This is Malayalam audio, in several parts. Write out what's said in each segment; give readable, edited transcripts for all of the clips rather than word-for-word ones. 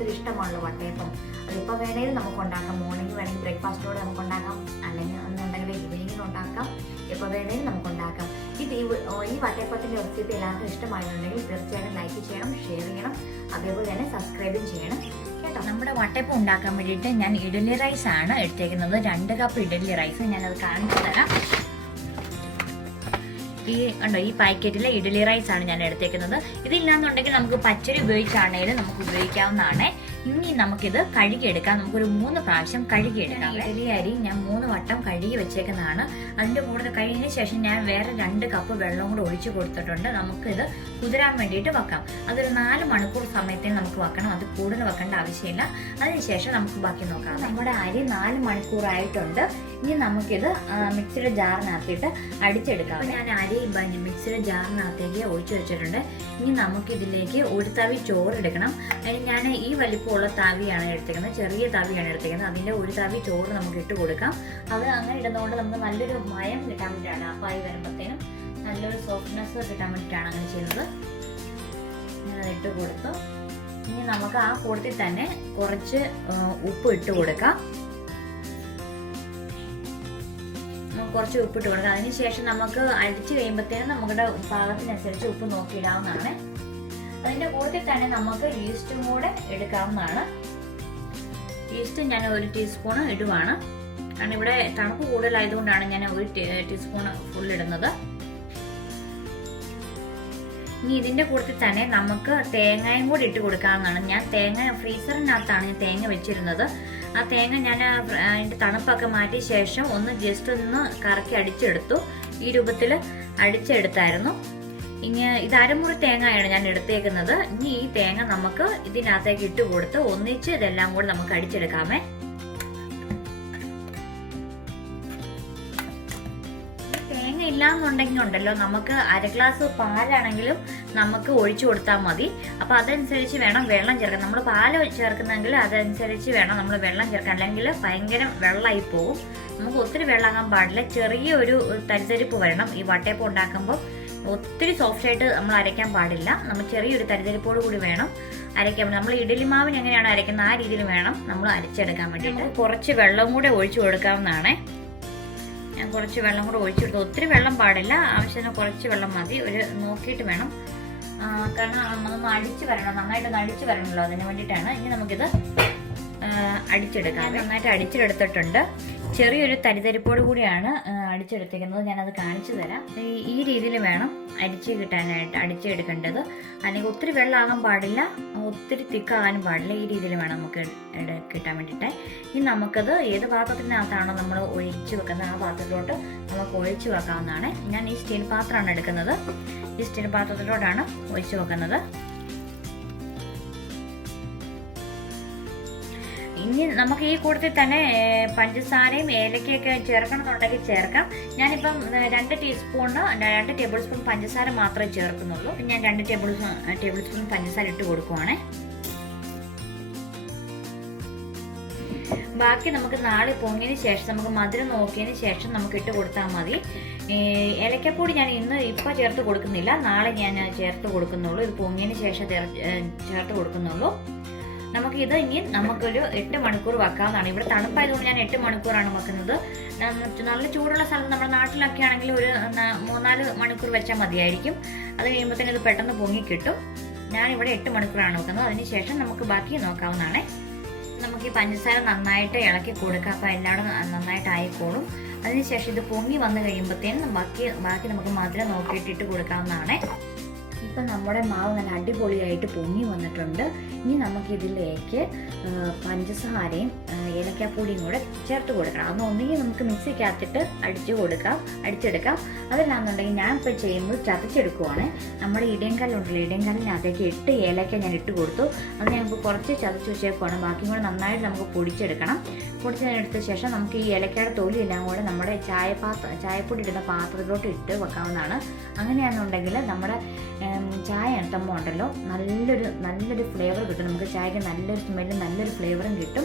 ഒത്തിരി ഇഷ്ടമാണല്ലോ വട്ടയപ്പം. അതിപ്പോൾ വേണമെങ്കിലും നമുക്ക് ഉണ്ടാക്കാം. മോർണിംഗ് വേണമെങ്കിൽ ബ്രേക്ക്ഫാസ്റ്റോടെ നമുക്ക് ഉണ്ടാക്കാം, അല്ലെങ്കിൽ എന്നുണ്ടെങ്കിൽ ഈവനിങ്ങിൽ ഉണ്ടാക്കാം, എപ്പോൾ വേണമെങ്കിലും നമുക്ക് ഉണ്ടാക്കാം. ഈ വട്ടയപ്പത്തിൻ്റെ റെസിപ്പി എല്ലാവർക്കും ഇഷ്ടമായിട്ടുണ്ടെങ്കിൽ തീർച്ചയായിട്ടും ലൈക്ക് ചെയ്യണം, ഷെയർ ചെയ്യണം, അതേപോലെ തന്നെ സബ്സ്ക്രൈബും ചെയ്യണം കേട്ടോ. നമ്മുടെ വട്ടയപ്പം ഉണ്ടാക്കാൻ വേണ്ടിയിട്ട് ഞാൻ ഇഡ്ഡലി റൈസ് ആണ് എടുത്തേക്കുന്നത്. 2 കപ്പ് ഇഡ്ഡലി റൈസ്. ഞാനത് കാണിച്ചു തരാം. ഈ പാക്കറ്റിലെ ഇഡ്ഡലി റൈസ് ആണ് ഞാൻ എടുത്തേക്കുന്നത്. ഇതില്ലാന്നുണ്ടെങ്കിൽ നമുക്ക് പച്ചരി ഉപയോഗിച്ചാണെങ്കിലും നമുക്ക് ഉപയോഗിക്കാവുന്നതാണ്. ഇനി നമുക്കിത് കഴുകിയെടുക്കാം. നമുക്കൊരു 3 പ്രാവശ്യം കഴുകിയെടുക്കാം. ഇഡ്ഡലി അരി ഞാൻ 3 വട്ടം കഴുകി വെച്ചേക്കുന്നതാണ്. അതിൻ്റെ കൂടെ കഴുകിയതിന് ശേഷം ഞാൻ വേറെ 2 കപ്പ് വെള്ളം കൂടെ ഒഴിച്ചു കൊടുത്തിട്ടുണ്ട്. നമുക്കിത് കുതിരാൻ വേണ്ടിയിട്ട് വെക്കാം. അതൊരു 4 മണിക്കൂർ സമയത്തേക്ക് നമുക്ക് വെക്കണം. അത് കൂടുതൽ വെക്കേണ്ട ആവശ്യമില്ല. അതിനുശേഷം നമുക്ക് ബാക്കി നോക്കാം. നമ്മുടെ അരി 4 മണിക്കൂറായിട്ടുണ്ട്. ഇനി നമുക്കിത് മിക്സിയുടെ ജാറിനകത്തിട്ട് അടിച്ചെടുക്കാം. ഞാൻ അരി മിക്സിയുടെ ജാറിനകത്തേക്ക് ഒഴിച്ചു വെച്ചിട്ടുണ്ട്. ഇനി നമുക്കിതിലേക്ക് ഒരു തവി ചോറ് എടുക്കണം. അതിന് ഞാൻ ഈ വലിപ്പമുള്ള തവിയാണ് എടുത്തേക്കുന്നത്, ചെറിയ തവിയാണ് എടുത്തേക്കുന്നത്. അതിൻ്റെ ഒരു തവി ചോറ് നമുക്ക് ഇട്ട് കൊടുക്കാം. അത് അങ്ങനെ ഇടുന്നതുകൊണ്ട് നമുക്ക് നല്ലൊരു മയം കിട്ടാൻ വേണ്ടിയിട്ടാണ്. അപ്പായി വരുമ്പോഴത്തേനും നല്ലൊരു സോഫ്റ്റ്നെസ് കിട്ടാൻ വേണ്ടിയിട്ടാണ് അങ്ങനെ ചെയ്യുന്നത്. ഞാനത് ഇട്ട് കൊടുത്തു. ഇനി നമുക്ക് ആ കൂട്ടത്തിൽ തന്നെ കുറച്ച് ഉപ്പ് ഇട്ട് കൊടുക്കാം. കുറച്ച് ഉപ്പിട്ട് കൊടുക്കാം. അതിനുശേഷം നമുക്ക് അടിച്ചു കഴിയുമ്പോഴത്തേനും നമ്മുടെ പാകത്തിനനുസരിച്ച് ഉപ്പ് നോക്കിയിടാവുന്നതാണ്. അതിൻ്റെ കൂട്ടത്തിൽ തന്നെ നമുക്ക് ഈസ്റ്റും കൂടെ എടുക്കാവുന്നതാണ്. ഈസ്റ്റ് ഞാൻ 1 ടീസ്പൂൺ ഇടുവാണ്. കാരണം ഇവിടെ തണുപ്പ് കൂടുതലായതുകൊണ്ടാണ് ഞാൻ 1 ടീസ്പൂൺ ഫുൾ ഇടുന്നത്. ഇനി ഇതിൻ്റെ കൂട്ടത്തിൽ തന്നെ നമുക്ക് തേങ്ങയും കൂടി ഇട്ട് കൊടുക്കാവുന്നതാണ്. ഞാൻ തേങ്ങ ഫ്രീസറിനകത്താണ് ഞാൻ തേങ്ങ വെച്ചിരുന്നത്. ആ തേങ്ങ ഞാൻ അതിൻ്റെ തണുപ്പൊക്കെ മാറ്റിയ ശേഷം ജസ്റ്റ് ഒന്ന് കറക്കി അടിച്ചെടുത്തു. ഈ രൂപത്തിൽ അടിച്ചെടുത്തായിരുന്നു. ഇനി ഇത് അരമുറി തേങ്ങയാണ് ഞാൻ എടുത്തേക്കുന്നത്. ഇനി ഈ തേങ്ങ നമുക്ക് ഇതിനകത്തേക്ക് ഇട്ട് കൊടുത്ത് ഒന്നിച്ച് ഇതെല്ലാം കൂടി നമുക്ക് അടിച്ചെടുക്കാമേ. തേങ്ങ ഇല്ലാന്നുണ്ടെങ്കിൽ ഉണ്ടല്ലോ, നമുക്ക് 1 ഗ്ലാസ് പാലാണെങ്കിലും നമുക്ക് ഒഴിച്ചു കൊടുത്താൽ മതി. അപ്പോൾ അതനുസരിച്ച് വേണം വെള്ളം ചേർക്കാൻ. നമ്മൾ പാല് ചേർക്കുന്നെങ്കിൽ അതനുസരിച്ച് വേണം നമ്മൾ വെള്ളം ചേർക്കാൻ, അല്ലെങ്കിൽ ഭയങ്കര വെള്ളമായി പോകും. നമുക്ക് ഒത്തിരി വെള്ളമാകാൻ പാടില്ല. ചെറിയൊരു തരിതരിപ്പ് വരണം. ഈ വട്ടയപ്പം ഉണ്ടാക്കുമ്പോൾ ഒത്തിരി സോഫ്റ്റായിട്ട് നമ്മൾ അരയ്ക്കാൻ പാടില്ല. നമ്മൾ ചെറിയൊരു തരിതരിപ്പോട് കൂടി വേണം അരയ്ക്കാൻ. നമ്മൾ ഇഡ്ഡലി മാവിന് എങ്ങനെയാണ് അരയ്ക്കുന്നത് ആ രീതിയിൽ വേണം നമ്മൾ അരച്ചെടുക്കാൻ വേണ്ടിയിട്ട്. കുറച്ച് വെള്ളം കൂടെ ഒഴിച്ചു കൊടുക്കാവുന്നതാണ്. ഞാൻ കുറച്ച് വെള്ളം കൂടെ ഒഴിച്ചു കൊടുത്തു. ഒത്തിരി വെള്ളം പാടില്ല, ആവശ്യത്തിന് കുറച്ച് വെള്ളം മതി. നോക്കിയിട്ട് വേണം, കാരണം അതൊന്ന് അടിച്ച് വരണം, നന്നായിട്ട് അടിച്ച് വരണമല്ലോ, അതിന് വേണ്ടിയിട്ടാണ്. ഇനി നമുക്കിത് അടിച്ചെടുക്കാം. നന്നായിട്ട് അടിച്ചെടുത്തിട്ടുണ്ട്. ചെറിയൊരു തരിതരിപ്പോട് കൂടിയാണ് അടിച്ചെടുത്തേക്കുന്നത്. ഞാനത് കാണിച്ചു തരാം. ഈ രീതിയിൽ വേണം അരിച്ച് കിട്ടാനായിട്ട് അടിച്ചെടുക്കേണ്ടത്. അല്ലെങ്കിൽ ഒത്തിരി വെള്ളമാകാൻ പാടില്ല, ഒത്തിരി തിക്കാകാനും പാടില്ല. ഈ രീതിയിൽ വേണം നമുക്ക് കിട്ടാൻ വേണ്ടിയിട്ട്. ഇനി നമുക്കത് ഏത് പാത്രത്തിനകത്താണോ നമ്മൾ ഒഴിച്ച് വെക്കുന്നത് ആ പാത്രത്തിലോട്ട് നമുക്ക് ഒഴിച്ച് വെക്കാവുന്നതാണ്. ഞാൻ ഈ സ്റ്റീൽ പാത്രമാണ് എടുക്കുന്നത്. ഈ സ്റ്റീൽ പാത്രത്തിലോട്ടാണ് ഒഴിച്ച് വെക്കുന്നത്. ഇനി നമുക്ക് ഈ കൂട്ടത്തിൽ തന്നെ പഞ്ചസാരയും ഏലക്കയൊക്കെ ചേർക്കണമെന്നുണ്ടെങ്കിൽ ചേർക്കാം. ഞാനിപ്പം 2 ടേബിൾ സ്പൂൺ പഞ്ചസാര മാത്രമേ ചേർക്കുന്നുള്ളൂ. ഞാൻ 2 ടേബിൾ സ്പൂൺ പഞ്ചസാര ഇട്ട് കൊടുക്കുവാണേ. ബാക്കി നമുക്ക് നാളെ പൊങ്ങിയതിന് ശേഷം നമുക്ക് മധുരം നോക്കിയതിന് ശേഷം നമുക്ക് ഇട്ട് കൊടുത്താൽ മതി. ഏലക്കപ്പൊടി ഞാൻ ഇപ്പം ചേർത്ത് കൊടുക്കുന്നില്ല, നാളെ ഞാൻ ചേർത്ത് കൊടുക്കുന്നുള്ളൂ. ഇത് പൊങ്ങിയതിന് ശേഷം ചേർത്ത് കൊടുക്കുന്നുള്ളൂ. നമുക്കിത് ഇനി നമുക്കൊരു 8 മണിക്കൂർ വെക്കാവുന്നതാണ്. ഇവിടെ തണുപ്പായതുകൊണ്ട് ഞാൻ 8 മണിക്കൂറാണ് വെക്കുന്നത്. നല്ല ചൂടുള്ള സ്ഥലത്ത് നമ്മുടെ നാട്ടിലൊക്കെ ആണെങ്കിൽ ഒരു 3-4 മണിക്കൂർ വെച്ചാൽ മതിയായിരിക്കും. അത് കഴിയുമ്പോഴത്തേനും ഇത് പെട്ടെന്ന് പൊങ്ങി കിട്ടും. ഞാനിവിടെ 8 മണിക്കൂറാണ് വെക്കുന്നത്. അതിനുശേഷം നമുക്ക് ബാക്കി നോക്കാവുന്നതാണ്. നമുക്ക് ഈ പഞ്ചസാര നന്നായിട്ട് ഇളക്കി കൊടുക്കാം. അപ്പോൾ എല്ലാവരും നന്നായിട്ട് ആയിക്കോളും. അതിനുശേഷം ഇത് പൊങ്ങി വന്നു കഴിയുമ്പോഴത്തേനും ബാക്കി നമുക്ക് മധുരം നോക്കിയിട്ടിട്ട് കൊടുക്കാവുന്നതാണ്. ഇപ്പം നമ്മുടെ മാവ് നല്ല അടിപൊളിയായിട്ട് പൊങ്ങി വന്നിട്ടുണ്ട്. ഇനി നമുക്കിതിലേക്ക് പഞ്ചസാരയും ഏലക്കാപ്പൊടിയും കൂടെ ചേർത്ത് കൊടുക്കണം. അന്ന് ഒന്നുകിൽ നമുക്ക് മിക്സിക്കകത്തിട്ട് അടിച്ചെടുക്കാം. അതല്ലാന്നുണ്ടെങ്കിൽ ഞാൻ ഇപ്പോൾ ചെയ്യുമ്പോൾ ചതച്ചെടുക്കുവാണ്. നമ്മുടെ ഇടയൻകല്ലുണ്ടല്ലോ, ഇടയൻകല്ലിനകത്തേക്ക് 8 ഏലക്ക ഞാൻ ഇട്ട് കൊടുത്തു. അത് ഞങ്ങൾക്ക് കുറച്ച് ചതച്ച് വെച്ചേക്കുവാണ്. ബാക്കിയും കൂടെ നന്നായിട്ട് നമുക്ക് പൊടിച്ചെടുക്കണം. പൊടിച്ചെടുത്ത ശേഷം നമുക്ക് ഈ ഏലക്കയുടെ തൊലി എല്ലാം കൂടെ നമ്മുടെ ചായപ്പൊടി ഇടുന്ന പാത്രത്തിലോട്ട് ഇട്ട് വെക്കാവുന്നതാണ്. അങ്ങനെയാണെന്നുണ്ടെങ്കിൽ നമ്മുടെ ചായ ഇട്ടുമ്പോൾ ഉണ്ടല്ലോ നല്ലൊരു ഫ്ലേവർ കിട്ടും. നമുക്ക് ചായക്ക് നല്ലൊരു സ്മെല്ലും നല്ലൊരു ഫ്ലേവറും കിട്ടും.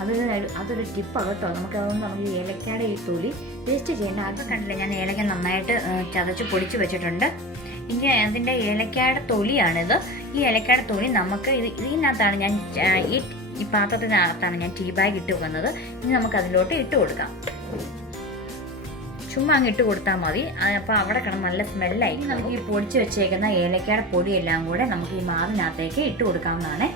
അതൊരു ടിപ്പാണ് കേട്ടോ. അതുകൊണ്ട് നമുക്ക് ഈ ഏലക്കയുടെ ഈ തൊലി വേസ്റ്റ് ചെയ്യേണ്ട. അത് കണ്ടില്ല, ഞാൻ ഏലക്ക നന്നായിട്ട് ചതച്ച് പൊടിച്ച് വെച്ചിട്ടുണ്ട്. ഇനി അതിൻ്റെ ഏലക്കയുടെ തൊലിയാണിത്. ഈ ഏലക്കയുടെ തുണി നമുക്ക് ഇതിനകത്താണ് ഞാൻ ഈ പാത്രത്തിനകത്താണ് ഞാൻ ടീ ബാഗ് ഇട്ട് വെക്കുന്നത്. ഇനി നമുക്ക് അതിലോട്ട് ഇട്ട് കൊടുക്കാം. ചുമ്മാ അങ്ങ് ഇട്ട് കൊടുത്താൽ മതി. അപ്പോൾ അവിടെ കിടന്ന് നല്ല സ്മെല്ലായി. നമുക്ക് ഈ പൊടിച്ച് വെച്ചേക്കുന്ന ഏലക്കയുടെ പൊടിയെല്ലാം കൂടെ നമുക്ക് ഈ മാവിനകത്തേക്ക് ഇട്ട് കൊടുക്കാവുന്നതാണ്.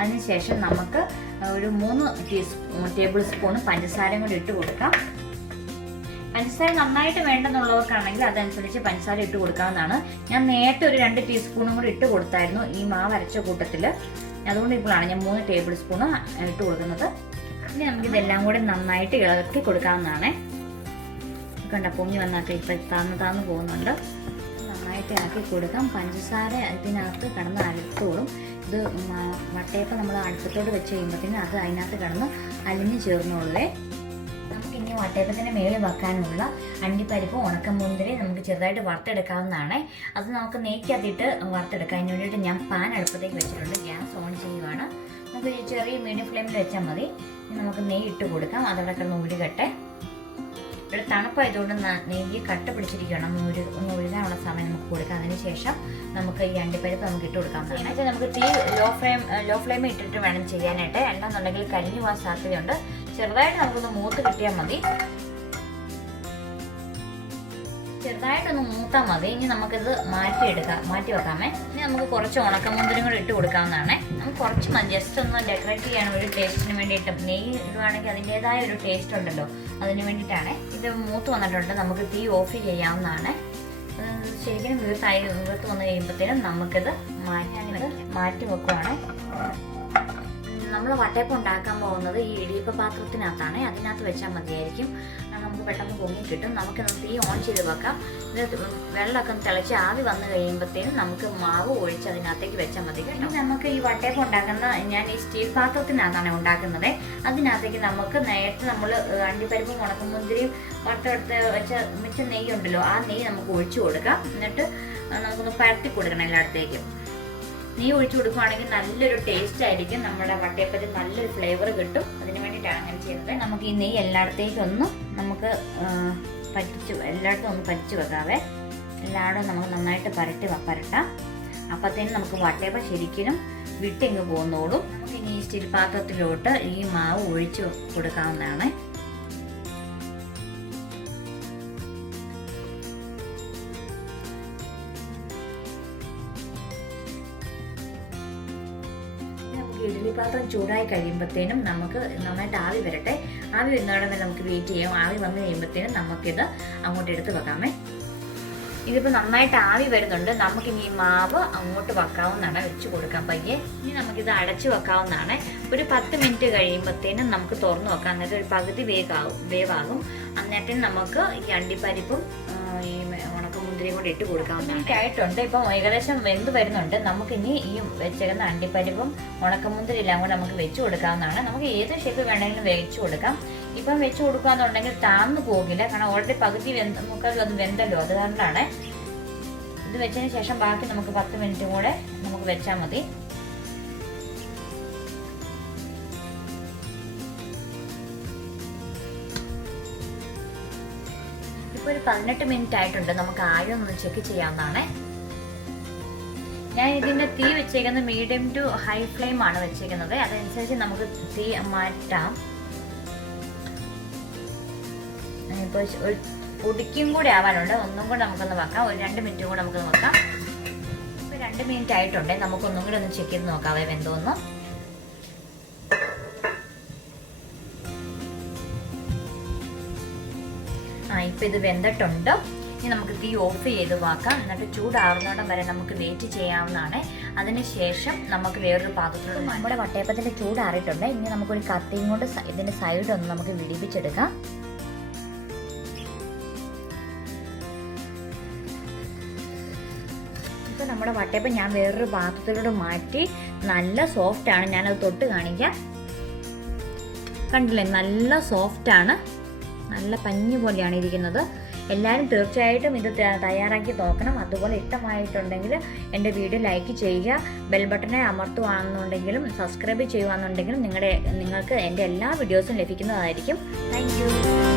അതിനുശേഷം നമുക്ക് ഒരു 3 ടേബിൾ സ്പൂൺ പഞ്ചസാരയും കൂടി ഇട്ട് കൊടുക്കാം. പഞ്ചസാര നന്നായിട്ട് വേണ്ടെന്നുള്ളവർക്കാണെങ്കിൽ അതനുസരിച്ച് പഞ്ചസാര ഇട്ട് കൊടുക്കാവുന്നതാണ്. ഞാൻ നേരത്തെ ഒരു 2 ടീസ്പൂണും കൂടി ഇട്ട് കൊടുത്തായിരുന്നു ഈ മാവ് അരച്ച കൂട്ടത്തിൽ. അതുകൊണ്ട് ഇപ്പോഴാണ് ഞാൻ 3 ടേബിൾ സ്പൂൺ ഇട്ട് കൊടുക്കുന്നത്. ഇനി നമുക്കിതെല്ലാം കൂടി നന്നായിട്ട് ഇളക്കി കൊടുക്കാവുന്നതാണ്. കണ്ട പൊങ്ങി വന്നൊക്കെ ഇപ്പം താന്ന് പോകുന്നുണ്ട്. നന്നായിട്ട് ഇളക്കി കൊടുക്കാം. പഞ്ചസാര ഇതിനകത്ത് കിടന്ന് അരത്തോളും. ഇത് വട്ടയപ്പം നമ്മൾ അടുപ്പത്തോട് വെച്ച് കഴിയുമ്പോഴത്തേനും അത് അതിനകത്ത് കിടന്ന് അലിഞ്ഞ് ചേർന്നുള്ളേ. നമുക്കിനി വട്ടയപ്പത്തിൻ്റെ മേളിൽ വെക്കാനുള്ള അണ്ടിപ്പരിപ്പ് ഉണക്കമുന്തിരി നമുക്ക് ചെറുതായിട്ട് വറുത്തെടുക്കാവുന്നതാണ്. അത് നമുക്ക് നെയ്ക്കകത്തിട്ട് വറുത്തെടുക്കാം. അതിന് വേണ്ടിയിട്ട് ഞാൻ പാൻ അടുപ്പത്തേക്ക് വെച്ചിട്ടുണ്ട്. ഗ്യാസ് ഓൺ ചെയ്യുവാണ്. നമുക്ക് ചെറിയ മീഡിയം ഫ്ലെയിമിൽ വെച്ചാൽ മതി. നമുക്ക് നെയ്യ് ഇട്ട് കൊടുക്കാം. അതവിടെ കിടന്ന് ഉരുകട്ടെ. ഇവിടെ തണുപ്പായതുകൊണ്ട് നെയ്യ് കട്ട പിടിച്ചിരിക്കണം. ഒന്ന് ഒഴുകാനുള്ള സമയം നമുക്ക് കൊടുക്കാം. അതിനുശേഷം നമുക്ക് ഈ അണ്ടിപ്പരിപ്പ് നമുക്ക് ഇട്ട് കൊടുക്കാവുന്നതാണ്. നമുക്ക് തീ ലോ ഫ്ലെയിമിൽ ഇട്ടിട്ട് വേണം ചെയ്യാനായിട്ട്. അല്ലാന്നുണ്ടെങ്കിൽ കരിഞ്ഞു പോകാൻ സാധ്യതയുണ്ട്. ചെറുതായിട്ട് നമുക്കൊന്ന് മൂത്ത് കിട്ടിയാൽ മതി. ചെറുതായിട്ടൊന്ന് മൂത്താൽ മതി. ഇനി നമുക്കിത് മാറ്റി വെക്കാമേ. ഇനി നമുക്ക് കുറച്ച് ഉണക്കമുന്തിരിയും കൂടി ഇട്ട് കൊടുക്കാവുന്നതാണ്. നമുക്ക് കുറച്ച് മതി. ജസ്റ്റ് ഒന്ന് ഡെക്കറേറ്റ് ചെയ്യാൻ ഒരു ടേസ്റ്റിന് വേണ്ടിയിട്ട്. നെയ്യ് ഇടുവാണെങ്കിൽ അതിൻ്റെതായ ഒരു ടേസ്റ്റ് ഉണ്ടല്ലോ, അതിന് വേണ്ടിയിട്ടാണ്. ഇത് മൂത്ത് വന്നിട്ടുണ്ട്. നമുക്ക് തീ ഓഫ് ചെയ്യാവുന്നതാണ്. ശരിക്കും വീർത്ത് വന്നു കഴിയുമ്പോഴത്തേനും നമുക്കിത് മാറ്റി വെക്കുവാണ്. നമ്മൾ വട്ടയപ്പം ഉണ്ടാക്കാൻ പോകുന്നത് ഈ ഇടിയപ്പ പാത്രത്തിനകത്താണ്. അതിനകത്ത് വെച്ചാൽ മതിയായിരിക്കും. നമുക്ക് പെട്ടെന്ന് പൊങ്ങി കിട്ടും. നമുക്ക് തീ ഓൺ ചെയ്ത് വെക്കാം. ഇത് വെള്ളമൊക്കെ തിളച്ച് ആവി വന്നു കഴിയുമ്പോഴത്തേനും നമുക്ക് മാവ് ഒഴിച്ച് അതിനകത്തേക്ക് വെച്ചാൽ മതി കേട്ടോ. നമുക്ക് ഈ വട്ടയപ്പം ഉണ്ടാക്കുന്ന ഞാൻ ഈ സ്റ്റീൽ പാത്രത്തിനകത്താണ് ഉണ്ടാക്കുന്നത്. അതിനകത്തേക്ക് നമുക്ക് നേരത്തെ നമ്മൾ അണ്ടിപ്പരിപ്പും ഉണക്കമുന്തിരിയും വറുത്തെടുത്ത് വെച്ച മിച്ച നെയ്യ് ഉണ്ടല്ലോ, ആ നെയ്യ് നമുക്ക് ഒഴിച്ചു കൊടുക്കാം. എന്നിട്ട് നമുക്കൊന്ന് പരത്തി കൊടുക്കണം എല്ലായിടത്തേക്കും. നെയ്യ് ഒഴിച്ചു കൊടുക്കുകയാണെങ്കിൽ നല്ലൊരു ടേസ്റ്റ് ആയിരിക്കും. നമ്മുടെ വട്ടയപ്പത്തിൽ നല്ലൊരു ഫ്ലേവർ കിട്ടും. അതിന് വേണ്ടിയിട്ടാണ് അങ്ങനെ ചെയ്യുന്നത്. നമുക്ക് ഈ നെയ്യ് എല്ലായിടത്തേക്കും ഒന്ന് നമുക്ക് എല്ലായിടത്തും ഒന്ന് പറ്റിച്ച് വെക്കാവേ. എല്ലായിടും നമുക്ക് നന്നായിട്ട് പരട്ടാം. അപ്പത്തേനും നമുക്ക് വട്ടയപ്പം ശരിക്കും വിട്ടിങ്ങ് പോകുന്നോളും. നമുക്ക് ഇനി ഈ സ്റ്റീൽ പാത്രത്തിലോട്ട് ഈ മാവ് ഒഴിച്ച് കൊടുക്കാവുന്നതാണ്. ഇഡ്ഡലി പാത്രം ചൂടായി കഴിയുമ്പോഴത്തേനും നമുക്ക് നന്നായിട്ട് ആവി വരട്ടെ. ആവി വരുന്നവിടെ വരെ നമുക്ക് വെയിറ്റ് ചെയ്യാം. ആവി വന്നു കഴിയുമ്പോഴത്തേനും നമുക്കിത് അങ്ങോട്ട് എടുത്ത് വെക്കാമേ. ഇതിപ്പോൾ നന്നായിട്ട് ആവി വരുന്നുണ്ട്. നമുക്കിനി ഈ മാവ് അങ്ങോട്ട് വെക്കാവുന്നതാണ്. വെച്ച് കൊടുക്കാം പയ്യെ. ഇനി നമുക്കിത് അടച്ചു വെക്കാവുന്നതാണ്. ഒരു 10 മിനിറ്റ് കഴിയുമ്പോഴത്തേനും നമുക്ക് തുറന്നു വെക്കാം. അന്നേരം ഒരു പകുതി വേവാകും. അന്നേരത്തേനും നമുക്ക് ഈ അണ്ടിപ്പരിപ്പും ഈ ഉണക്കമുന്തിരിയും കൂടി ഇട്ട് കൊടുക്കാവുന്നതാണ്. ആയിട്ടുണ്ട്. ഇപ്പം ഏകദേശം വെന്ത് വരുന്നുണ്ട്. നമുക്കിനി ഈ വെച്ചേക്കുന്ന അണ്ടിപ്പരിപ്പും ഉണക്കമുന്തിരി എല്ലാം കൂടെ നമുക്ക് വെച്ച് കൊടുക്കാവുന്നതാണ്. നമുക്ക് ഏത് ഷേപ്പ് വേണമെങ്കിലും വെച്ച് കൊടുക്കാം. ഇപ്പം വെച്ച് കൊടുക്കാന്നുണ്ടെങ്കിൽ താഴ്ന്നു പോകില്ല. കാരണം ഓൾറെഡി പകുതി മുക്കാലും അത് വെന്തല്ലോ, അത് കാരണമാണ്. ഇത് വെച്ചതിന് ശേഷം ബാക്കി നമുക്ക് 10 മിനിറ്റ് കൂടെ നമുക്ക് വെച്ചാൽ മതി. ഇപ്പോൾ ഒരു 18 മിനിറ്റ് ആയിട്ടുണ്ട്. നമുക്ക് ആദ്യം ഒന്ന് ചെക്ക് ചെയ്യാവുന്നതാണ്. ഞാൻ ഇതിൻ്റെ തീ വെച്ചേക്കുന്നത് മീഡിയം ടു ഹൈ ഫ്ലെയിം ആണ് വെച്ചേക്കുന്നത്. അതനുസരിച്ച് നമുക്ക് തീ മാറ്റാം. ഇപ്പോൾ ഒരു പൊടിക്കും കൂടി ആവാനുണ്ട്. ഒന്നും കൂടെ നമുക്കൊന്ന് വെക്കാം. ഒരു 2 മിനിറ്റും കൂടെ നമുക്ക് നോക്കാം. ഇപ്പോൾ 2 മിനിറ്റ് ആയിട്ടുണ്ട്. നമുക്കൊന്നും കൂടെ ഒന്ന് ചെക്ക് ചെയ്ത് നോക്കാവേ വെന്തോന്ന്. ഇപ്പം ഇത് വെന്തിട്ടുണ്ട്. ഇനി നമുക്ക് തീ ഓഫ് ചെയ്ത് വെക്കാം. എന്നിട്ട് ചൂടാറുന്നോടം വരെ നമുക്ക് വെയിറ്റ് ചെയ്യാവുന്നതാണ്. അതിനുശേഷം നമുക്ക് വേറൊരു പാത്രത്തിലോട്ട് നമ്മുടെ വട്ടയപ്പത്തിൻ്റെ ചൂടാറിയിട്ടുണ്ട്. ഇനി നമുക്കൊരു കത്തിയും കൊണ്ട് ഇതിൻ്റെ സൈഡൊന്ന് നമുക്ക് വിടിപ്പിച്ചെടുക്കാം. ഇപ്പോൾ നമ്മുടെ വട്ടയപ്പം ഞാൻ വേറൊരു പാത്രത്തിലോട്ട് മാറ്റി. നല്ല സോഫ്റ്റാണ്. ഞാനത് തൊട്ട് കാണിക്കാം. കണ്ടില്ലേ, നല്ല സോഫ്റ്റാണ്. നല്ല പഞ്ഞി പോലെയാണ് ഇരിക്കുന്നത്. എല്ലാവരും തീർച്ചയായിട്ടും ഇത് തയ്യാറാക്കി നോക്കണം. അതുപോലെ ഇഷ്ടമായിട്ടുണ്ടെങ്കിൽ എൻ്റെ വീഡിയോ ലൈക്ക് ചെയ്യുക. ബെൽ ബട്ടനെ അമർത്തുകയാണെന്നുണ്ടെങ്കിലും സബ്സ്ക്രൈബ് ചെയ്യുകയാണെന്നുണ്ടെങ്കിലും നിങ്ങൾക്ക് എൻ്റെ എല്ലാ വീഡിയോസും ലഭിക്കുന്നതായിരിക്കും. Thank you.